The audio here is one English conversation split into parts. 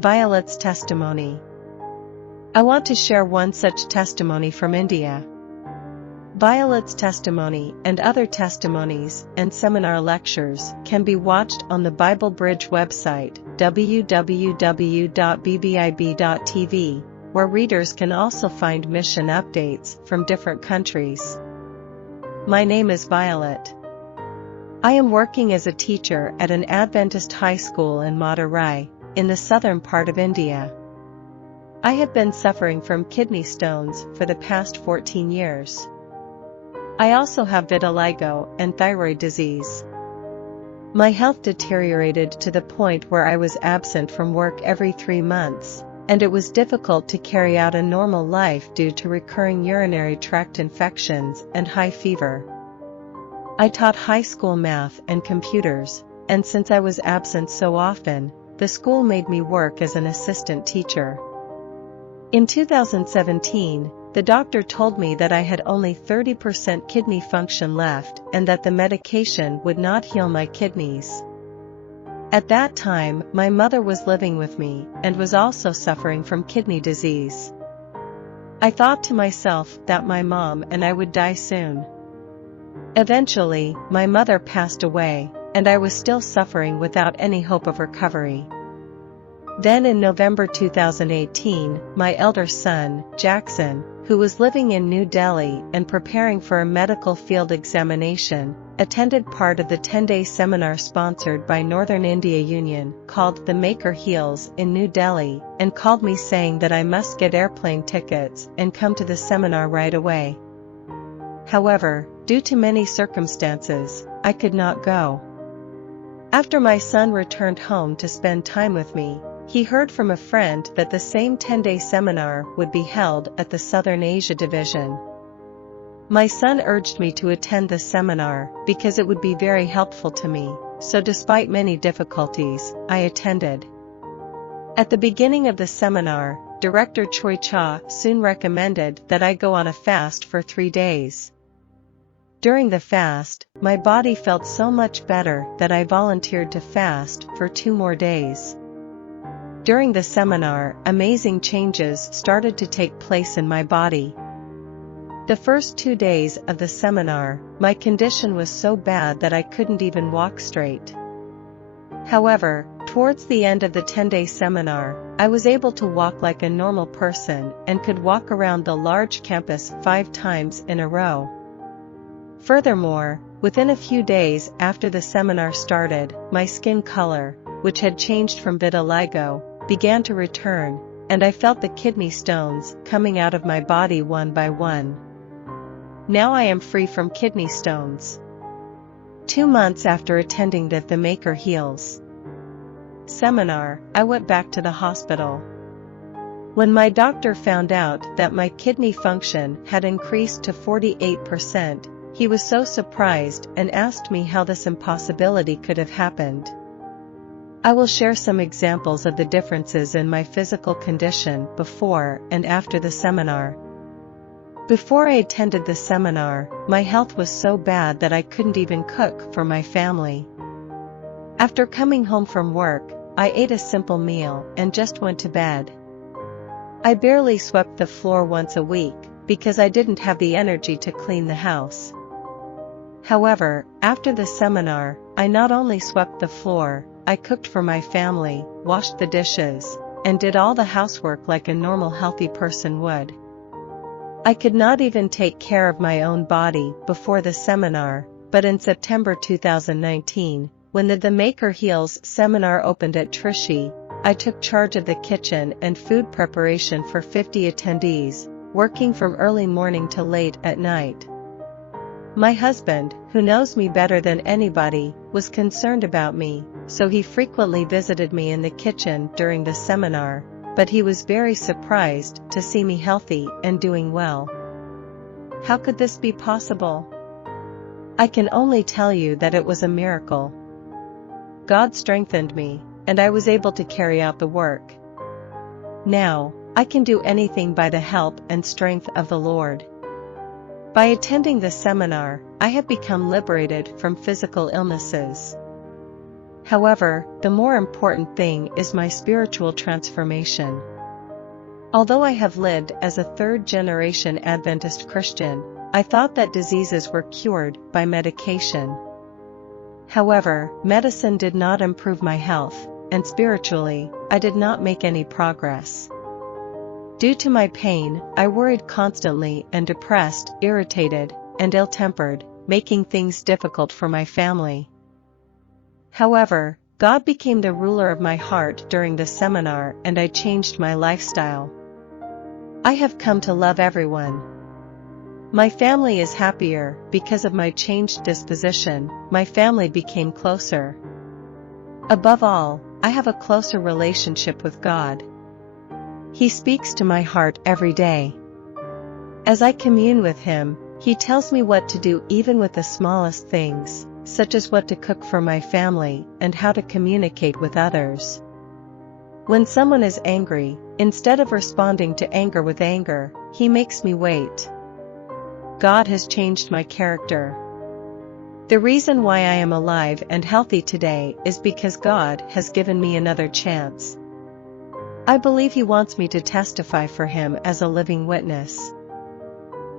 Violet's testimony. I want to share one such testimony from India. Violet's testimony and other testimonies and seminar lectures can be watched on the Bible Bridge website www.bbib.tv, where readers can also find mission updates from different countries. My name is Violet. I am working as a teacher at an Adventist high school in Madurai, in the southern part of India. I have been suffering from kidney stones for the past 14 years. I also have vitiligo and thyroid disease. My health deteriorated to the point where I was absent from work every 3 months, and it was difficult to carry out a normal life due to recurring urinary tract infections and high fever. I taught high school math and computers, and since I was absent so often, the school made me work as an assistant teacher. In 2017, the doctor told me that I had only 30% kidney function left and that the medication would not heal my kidneys. At that time, my mother was living with me and was also suffering from kidney disease. I thought to myself that my mom and I would die soon. Eventually, my mother passed away, and I was still suffering without any hope of recovery. Then in November 2018, my elder son, Jackson, who was living in New Delhi and preparing for a medical field examination, attended part of the 10-day seminar sponsored by Northern India Union, called The Maker Heals in New Delhi, and called me saying that I must get airplane tickets and come to the seminar right away. However, due to many circumstances, I could not go. After my son returned home to spend time with me, he heard from a friend that the same 10-day seminar would be held at the Southern Asia Division. My son urged me to attend the seminar because it would be very helpful to me, so despite many difficulties, I attended. At the beginning of the seminar, Director Choi Cha soon recommended that I go on a fast for 3 days. During the fast, my body felt so much better that I volunteered to fast for 2 more days. During the seminar, amazing changes started to take place in my body. The first 2 days of the seminar, my condition was so bad that I couldn't even walk straight. However, towards the end of the 10-day seminar, I was able to walk like a normal person and could walk around the large campus 5 times in a row. Furthermore, within a few days after the seminar started, my skin color, which had changed from vitiligo, began to return, and I felt the kidney stones coming out of my body one by one. Now I am free from kidney stones. 2 months after attending the Maker Heals seminar, I went back to the hospital. When my doctor found out that my kidney function had increased to 48%, he was so surprised and asked me how this impossibility could have happened. I will share some examples of the differences in my physical condition before and after the seminar. Before I attended the seminar, my health was so bad that I couldn't even cook for my family. After coming home from work, I ate a simple meal and just went to bed. I barely swept the floor once a week because I didn't have the energy to clean the house. However, after the seminar, I not only swept the floor, I cooked for my family, washed the dishes, and did all the housework like a normal healthy person would. I could not even take care of my own body before the seminar, but in September 2019, when the Maker Heals seminar opened at Trichy, I took charge of the kitchen and food preparation for 50 attendees, working from early morning to late at night. My husband, who knows me better than anybody, was concerned about me, so he frequently visited me in the kitchen during the seminar, but he was very surprised to see me healthy and doing well. How could this be possible? I can only tell you that it was a miracle. God strengthened me, and I was able to carry out the work. Now, I can do anything by the help and strength of the Lord. By attending the seminar, I have become liberated from physical illnesses. However, the more important thing is my spiritual transformation. Although I have lived as a third-generation Adventist Christian, I thought that diseases were cured by medication. However, medicine did not improve my health, and spiritually, I did not make any progress. Due to my pain, I worried constantly and depressed, irritated, and ill-tempered, making things difficult for my family. However, God became the ruler of my heart during the seminar and I changed my lifestyle. I have come to love everyone. My family is happier because of my changed disposition. My family became closer. Above all, I have a closer relationship with God. He speaks to my heart every day. As I commune with Him, He tells me what to do even with the smallest things, such as what to cook for my family and how to communicate with others. When someone is angry, instead of responding to anger with anger, He makes me wait. God has changed my character. The reason why I am alive and healthy today is because God has given me another chance. I believe He wants me to testify for Him as a living witness.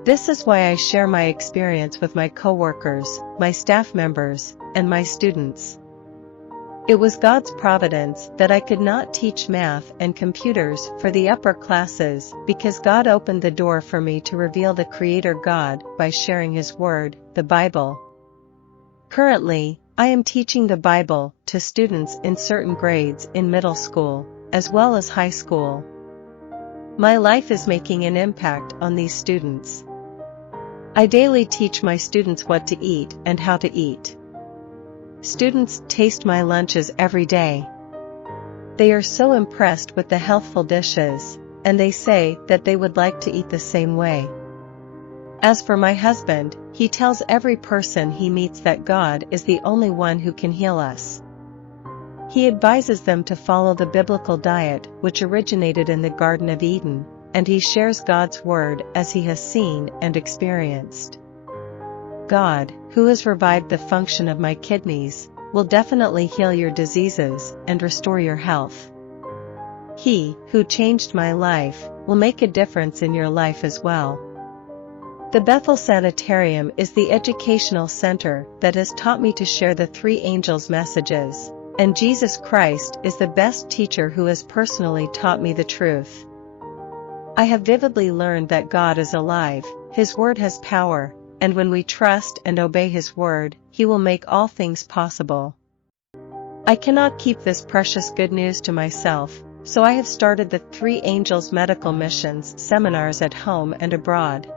This is why I share my experience with my coworkers, my staff members, and my students. It was God's providence that I could not teach math and computers for the upper classes because God opened the door for me to reveal the Creator God by sharing His Word, the Bible. Currently, I am teaching the Bible to students in certain grades in middle school, as well as high school. My life is making an impact on these students. I daily teach my students what to eat and how to eat. Students taste my lunches every day. They are so impressed with the healthful dishes, and they say that they would like to eat the same way. As for my husband, he tells every person he meets that God is the only one who can heal us. He advises them to follow the biblical diet which originated in the Garden of Eden, and he shares God's word as he has seen and experienced. God, who has revived the function of my kidneys, will definitely heal your diseases and restore your health. He, who changed my life, will make a difference in your life as well. The Bethel Sanitarium is the educational center that has taught me to share the three angels' messages, and Jesus Christ is the best teacher who has personally taught me the truth. I have vividly learned that God is alive, His word has power, and when we trust and obey His word, He will make all things possible. I cannot keep this precious good news to myself, so I have started the Three Angels Medical Missions seminars at home and abroad.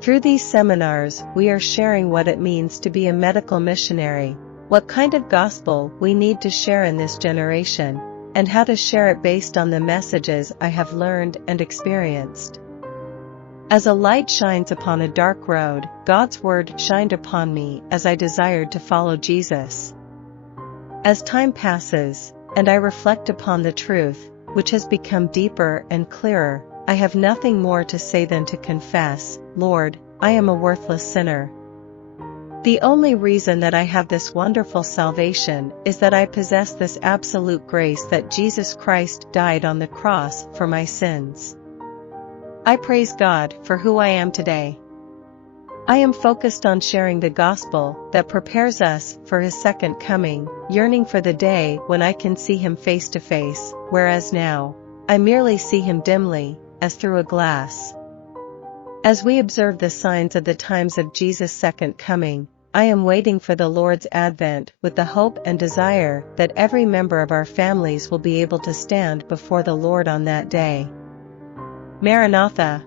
Through these seminars, we are sharing what it means to be a medical missionary, what kind of gospel we need to share in this generation, and how to share it based on the messages I have learned and experienced. As a light shines upon a dark road, God's word shined upon me as I desired to follow Jesus. As time passes, and I reflect upon the truth, which has become deeper and clearer, I have nothing more to say than to confess, Lord, I am a worthless sinner. The only reason that I have this wonderful salvation is that I possess this absolute grace that Jesus Christ died on the cross for my sins. I praise God for who I am today. I am focused on sharing the gospel that prepares us for His second coming, yearning for the day when I can see Him face to face, whereas now, I merely see Him dimly, as through a glass. As we observe the signs of the times of Jesus' second coming, I am waiting for the Lord's advent with the hope and desire that every member of our families will be able to stand before the Lord on that day. Maranatha.